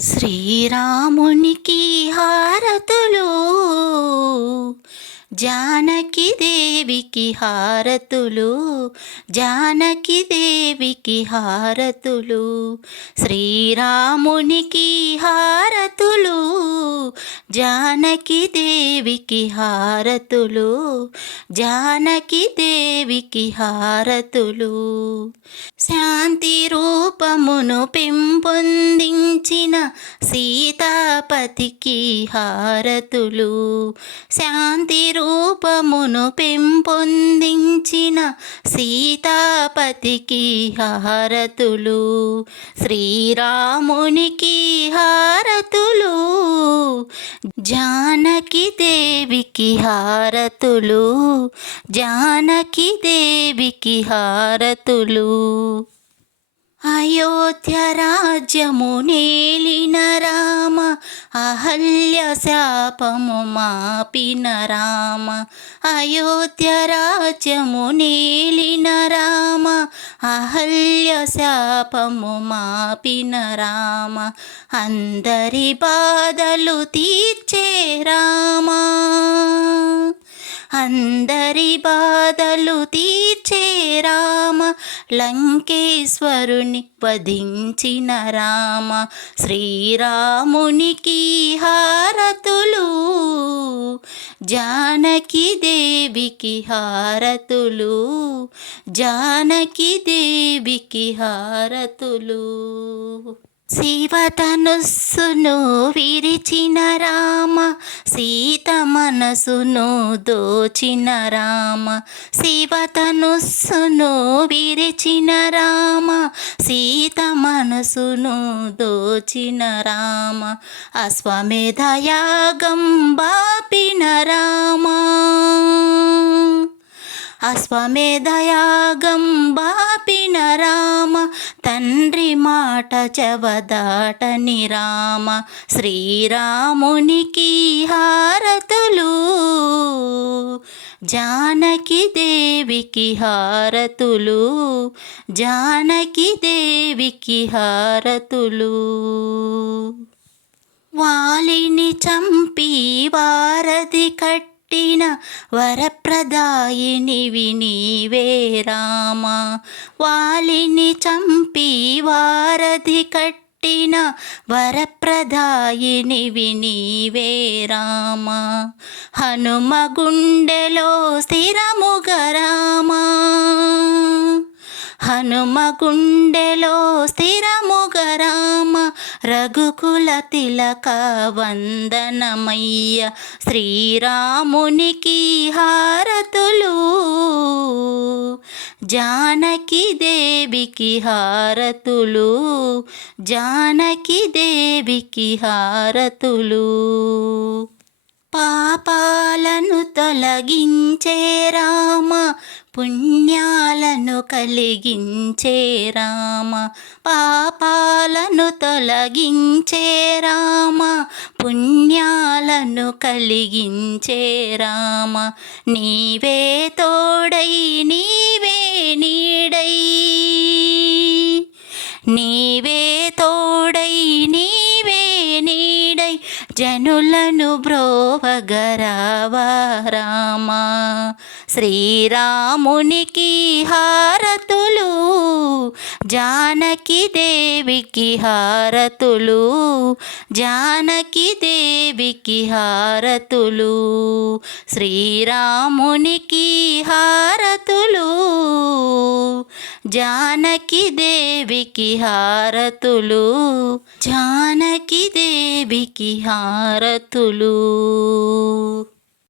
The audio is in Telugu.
శ్రీరామునికి హారతులు, జానకి దేవికి హారతులు, జానకి దేవికి హారతులు. శ్రీరామునికి హారతులు, జానకి దేవికి హారతులు, జానకి దేవికి హారతులు. శాంతి రూపమును పెంపొందించిన సీతాపతికి హారతులు, శాంతి రూపమును పెంపొందించిన సీతాపతికి హారతులు. శ్రీరామునికి హారతులు, జానకి దేవికి హారతులు, జానకి దేవికి హారతులు. అయోధ్య రాజ్యము నేలిన రామ, అహల్య శాపము మాపిన రామ. అయోధ్య రాజ్యము నేలిన రామ, అహల్య శాపము మాపిన రామ. అందరి బాధలు తీర్చే రామ, అందరి బాధలు తీర్చే రామ. లంకేశ్వరుని వధించిన రామ. శ్రీరామునికి హారతులు, జానకి దేవికి హారతులు, జానకి దేవికి హారతులు. శివధనుస్సును విరిచిన రామ, సీత మనసును దోచిన రామ. శివధనుస్సును విరిచిన రామ, సీత మనసును దోచిన రామ. అశ్వమేధయాగం బాపిన రామ, అశ్వమేధయాగం బాపిన రామ. తండ్రి మాట చెవదాటని రామ. శ్రీరామునికి హారతులు, జానకి దేవికి హారతులు, జానకి దేవికి హారతులు. వాలిని చంపి వారధి కట్టిన వరప్రదాయినివి నీవే రామ. వాలిని చంపి వారధి కట్టిన వరప్రదాయినివి నీవే రామ. హనుమ గుండెలో స్థిరముగ రామ, హనుమ గుండెలో స్థిరముగ రామ. రఘుకుల తిలక వందనమయ్య. శ్రీరామునికి హారతులు, జానకి దేవికి హారతులు, జానకి దేవికి హారతులు. పాపాలను తొలగించే రామ, పుణ్యాలను కలిగించే రామ. పాపాలను తొలగించే రామ, పుణ్యాలను కలిగించే రామ. నీవే తోడై నీవే నీడై, నీవే తోడై నీవే నీడై జనులను బ్రోవగరావా రామ. శ్రీరామునికి హారతులు, జానకి దేవికి హారతులు, జానకి దేవికి హారతులు. శ్రీరామునికి హారతులు, జానకి దేవికి హారతులు, జానకి దేవికి హారతులు.